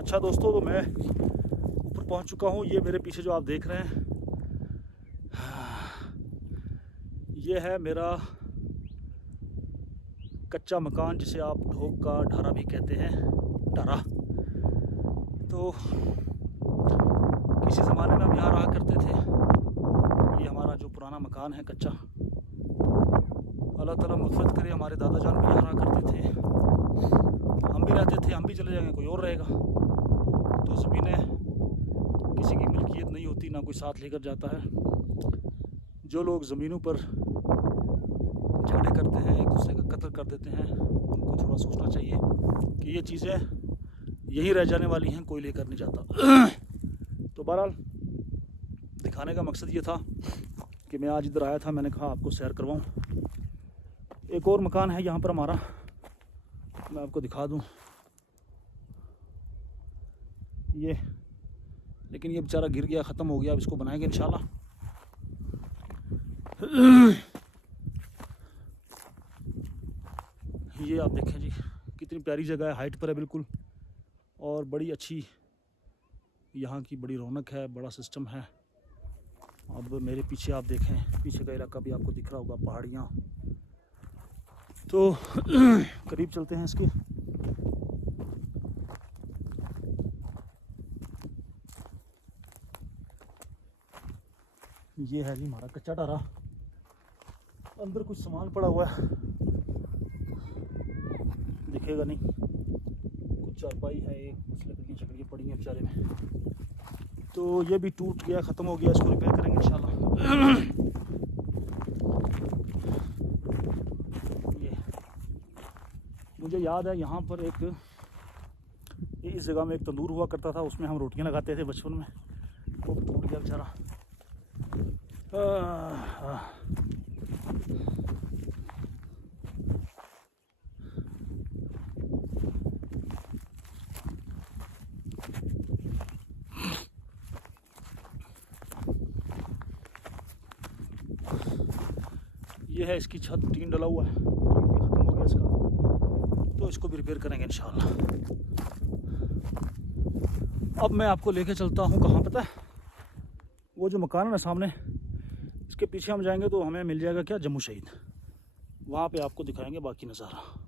अच्छा दोस्तों, तो मैं ऊपर पहुंच चुका हूं। ये मेरे पीछे जो आप देख रहे हैं, ये है मेरा कच्चा मकान, जिसे आप ढोक का ढारा भी कहते हैं, ढारा। तो किसी ज़माने में हम यहाँ रहा करते थे। ये हमारा जो पुराना मकान है कच्चा, अल्लाह ताला मग़फ़िरत करे, हमारे दादा जान भी यहाँ रहा करते थे, हम भी रहते थे। हम भी चले जाएंगे, कोई और रहेगा। तो ज़मीनें किसी की मिल्कियत नहीं होती, ना कोई साथ लेकर जाता है। जो लोग ज़मीनों पर झगड़े करते हैं, एक दूसरे का कत्ल कर देते हैं, उनको थोड़ा सोचना चाहिए कि ये चीज़ें यहीं रह जाने वाली हैं, कोई लेकर नहीं जाता। तो बहरहाल दिखाने का मकसद ये था कि मैं आज इधर आया था, मैंने कहा आपको सैर करवाऊँ। एक और मकान है यहाँ पर हमारा, मैं आपको दिखा दूँ ये, लेकिन ये बेचारा गिर गया, ख़त्म हो गया। अब इसको बनाएंगे इंशाल्लाह। ये आप देखें जी, कितनी प्यारी जगह है, हाइट पर है बिल्कुल, और बड़ी अच्छी यहाँ की बड़ी रौनक है, बड़ा सिस्टम है। अब मेरे पीछे आप देखें, पीछे का इलाका भी आपको दिख रहा होगा, पहाड़ियाँ। तो करीब चलते हैं इसके। ये है जी हमारा कच्चा ढारा। अंदर कुछ सामान पड़ा हुआ है, दिखेगा नहीं। कुछ चारपाई है, एक कुछ लकड़ियाँ शकड़ियाँ पड़ी हैं बेचारे में। तो ये भी टूट गया, ख़त्म हो गया, इसको रिपेयर करेंगे इंशाल्लाह। ये मुझे याद है, यहाँ पर इस जगह में एक तंदूर हुआ करता था, उसमें हम रोटियां लगाते थे बचपन में। वो टूट गया बेचारा। ये है इसकी छत, टीन डला हुआ है, टीन भी ख़त्म हो गया इसका। तो इसको भी रिपेयर करेंगे इंशाल्लाह। अब मैं आपको लेके चलता हूँ, कहाँ पता है, वो जो मकान है ना सामने, इसके पीछे हम जाएंगे तो हमें मिल जाएगा क्या, जम्मू शहीद। वहाँ पे आपको दिखाएंगे बाकी नज़ारा।